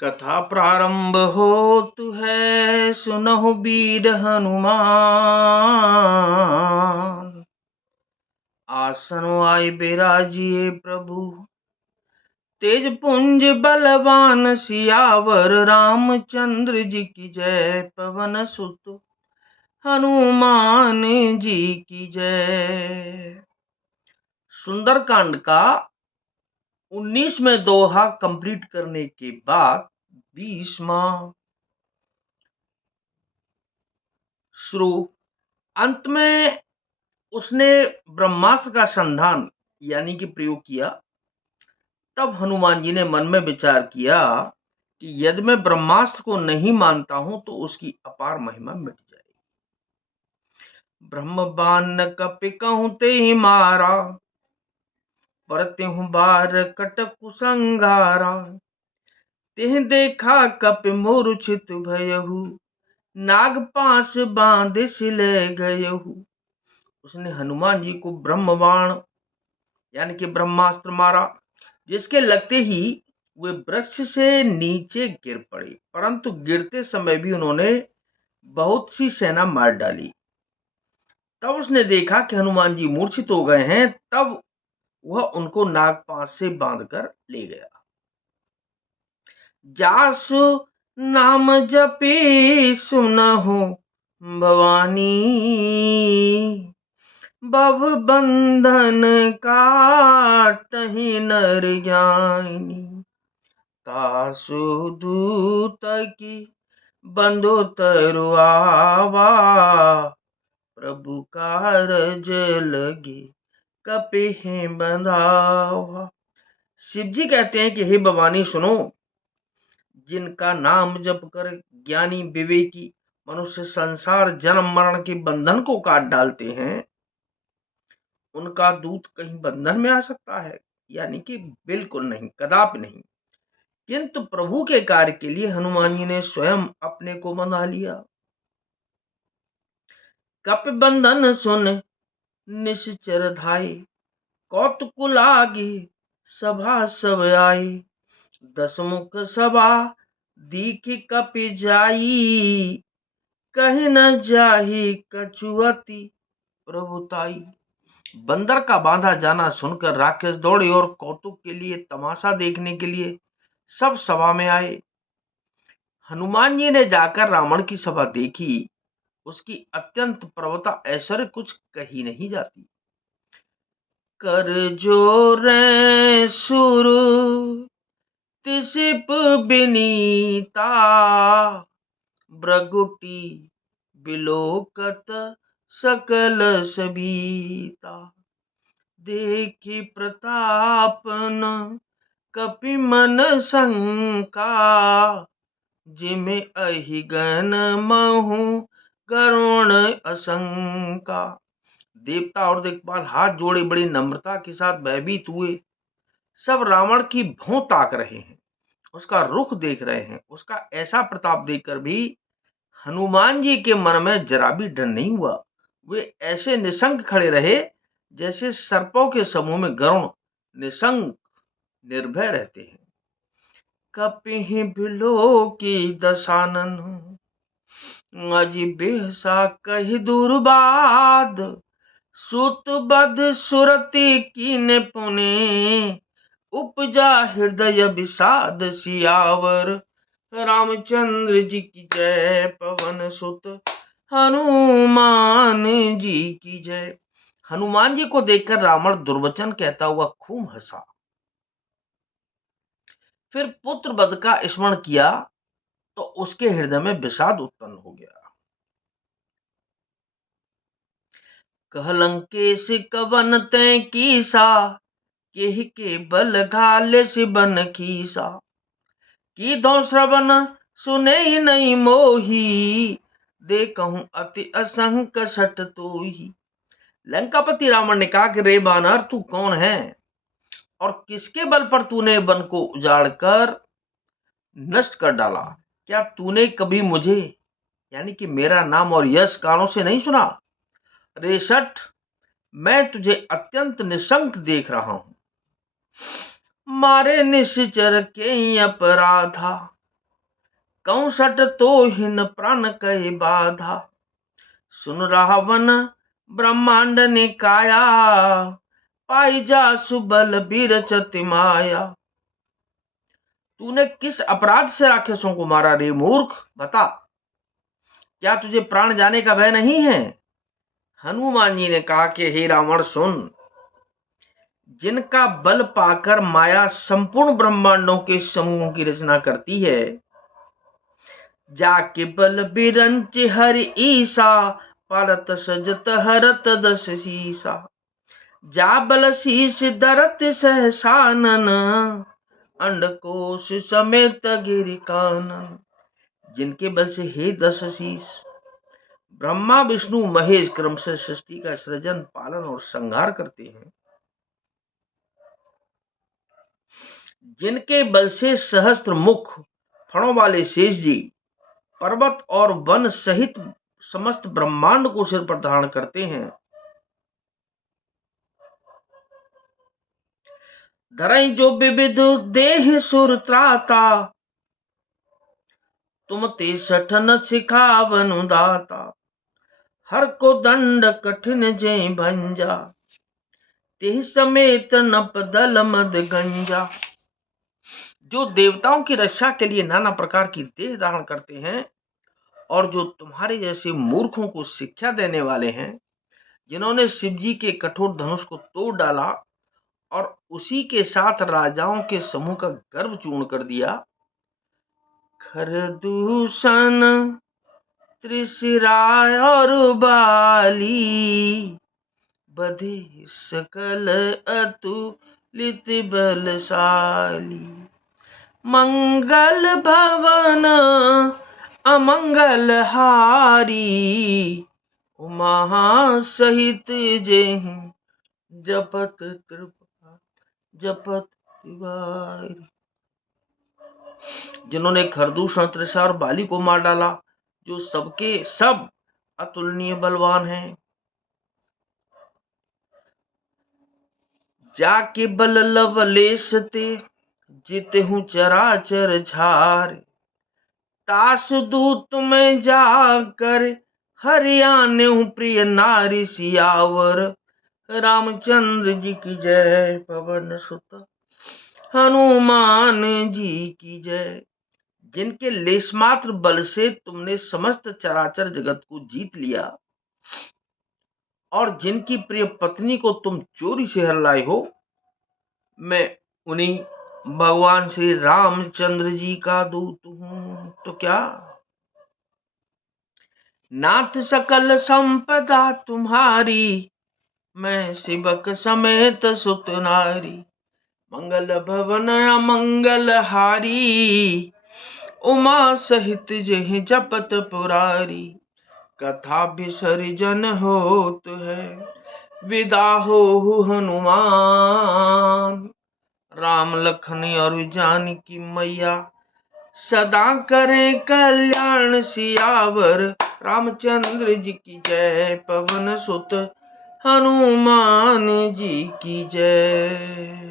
कथा प्रारंभ होत है, सुनहु वीर हनुमान। आसन आए बिराजिए प्रभु, तेज पुंज बलवान सियावर। रामचंद्र जी की जय, पवन सुत हनुमान जी की जय। सुंदरकांड का 19वें दोहा कंप्लीट करने के बाद 20वां शुरू। अंत में उसने ब्रह्मास्त्र का संधान यानी कि प्रयोग किया। तब हनुमान जी ने मन में विचार किया कि यदि मैं ब्रह्मास्त्र को नहीं मानता हूं तो उसकी अपार महिमा मिट जाएगी। ब्रह्म बाण कपि कहूं ते ही मारा, परत्यहु बार कटक कुसंगारा। तेह देखा कपि मूर्छित भयहु, नाग पास बांध सिले गयहु। उसने हनुमान जी को ब्रह्मबाण यानी कि ब्रह्मास्त्र मारा, जिसके लगते ही वे वृक्ष से नीचे गिर पड़े, परंतु गिरते समय भी उन्होंने बहुत सी सेना मार डाली। तब उसने देखा कि हनुमान जी मूर्छित हो गए हैं, तब वह उनको नागपाश से बांधकर ले गया। जासु नाम जपी सुनहु भवानी, भव बंधन काटहि नर ज्ञानी। तासु दूत की बंधु तरुआवा, प्रभु कारज लगे कपिहि बंधावा। शिव जी कहते हैं कि हे भवानी सुनो, जिनका नाम जप कर ज्ञानी विवेकी मनुष्य संसार जन्म मरण के बंधन को काट डालते हैं, उनका दूत कहीं बंधन में आ सकता है? यानी कि बिल्कुल नहीं, कदापि नहीं। किंतु प्रभु के कार्य के लिए हनुमान जी ने स्वयं अपने को बंधा लिया। कपि बंधन सुन निश्चर धाये, कौतुक लागी सभा सब आई। दसमुख सभा दीख कपि जाई, कहीं न जाही कछुअति प्रभुताई। बंदर का बांधा जाना सुनकर राक्षस दौड़े और कौतुक के लिए, तमाशा देखने के लिए सब सभा में आए। हनुमान जी ने जाकर रावण की सभा देखी। उसकी अत्यंत प्रभुता ऐश्वर्य कुछ कही नहीं जाती। कर जोरे सुरु तिसिप बिनीता, भ्रगुटी बिलोकत सकल सबीता। देखी प्रताप न कपि मन शंका, जिमे अहिगन महु करुण असंका। देवता और दिक्पाल हाथ जोड़े बड़ी नम्रता के साथ भयभीत हुए। सब रावण की भौं ताक रहे हैं, उसका रुख देख रहे हैं। उसका ऐसा प्रताप देखकर भी हनुमान जी के मन में जरा भी डर नहीं हुआ। वे ऐसे निशंक खड़े रहे जैसे सर्पों के समूह में गरुण निशंक निर्भय रहते हैं। कपिहि बिलोकी दशानन, अजि बेहसा कहि दुर्बाद। सुत बध सुरति कीन्ह पुनि, उपजा हृदय विषाद। सियावर रामचंद्र जी की जय, पवन सुत हनुमान जी की जय। हनुमान जी को देखकर रावण दुर्वचन कहता हुआ खूब हंसा। फिर पुत्र वध का स्मरण किया तो उसके हृदय में विषाद उत्पन्न हो गया। कह लंकेश कवन तै कीसा, केहि के बल घाले सिबन खीसा। की दो श्रवण सुने ही नहीं मोही, देखहूं अति असंक सट तोही। लंकापति रावण ने कहा कि रे बानर, तू कौन है और किसके बल पर तूने वन को उजाड़ कर नष्ट कर डाला? क्या तूने कभी मुझे यानी कि मेरा नाम और यश कानों से नहीं सुना? रे सठ, मैं तुझे अत्यंत निशंक देख रहा हूं। मारे निश्चर के अपराधा, 64 तो हिन प्राण कहे बाधा, सुन रावण ब्रह्मांड ने काया, पाई जा सुबल बीरचति माया। तूने किस अपराध से राक्षसों को मारा रे मूर्ख, बता, क्या तुझे प्राण जाने का भय नहीं है? हनुमान जी ने कहा कि हे रावण सुन, जिनका बल पाकर माया संपूर्ण ब्रह्मांडों के समूह की रचना करती है, जाके बल बिरंच हरि ईसा, पालत सजत हरत दस शीसा। जा बल शीस दरत सहसानन, अंडकोश समेत गिरि कानन। जिनके बल से हे दस शीस ब्रह्मा विष्णु महेश क्रमशः सृष्टि का सृजन पालन और संहार करते हैं, जिनके बल से सहस्त्र मुख फणों वाले शेष जी पर्वत और वन सहित समस्त ब्रह्मांड को सिर पर धारण करते हैं, धरई जो विविध देह सुर त्राता, तुम ते सठन सिखावनु दाता। हर को दंड कठिन जय भंजा, ते समेत नप दल मद गंजा। जो देवताओं की रक्षा के लिए नाना प्रकार की देह धारण करते हैं, और जो तुम्हारे जैसे मूर्खों को शिक्षा देने वाले हैं, जिन्होंने शिव जी के कठोर धनुष को तोड़ डाला और उसी के साथ राजाओं के समूह का गर्व चूर्ण कर दिया। खरदूषण त्रिशिराय और बाली, बधे सकल अतुलित बलशाली। मंगल भवन अमंगल हारी, उमा सहित जेहि जपत त्रिपुरा जपत तिवारी। जिन्होंने खरदूषण त्रिशा और बाली को मार डाला, जो सबके सब अतुलनीय बलवान हैं। जाके बल लवलेश ते, जीते हूँ चराचर झार। तास दूत में जाकर हरियाणे हूँ प्रिय नारी सियावर। रामचंद्र जी की जय, पवन सुत हनुमान जी की जय। जिनके लेशमात्र बल से तुमने समस्त चराचर जगत को जीत लिया, और जिनकी प्रिय पत्नी को तुम चोरी से हर लाए हो, मैं उन्हीं भगवान श्री रामचंद्र जी का दूत हूं। तो क्या नाथ सकल संपदा तुम्हारी, मैं शिवक समेत सुत नारी। मंगल भवन अमंगल हारी, उमा सहित जेहि जपत पुरारी। कथा विसर्जन होत है, विदा हो हनुमान। राम लखन और जानकी मैया, सदा करें कल्याण सियावर। रामचंद्र जी की जय, पवन सुत हनुमान जी की जय।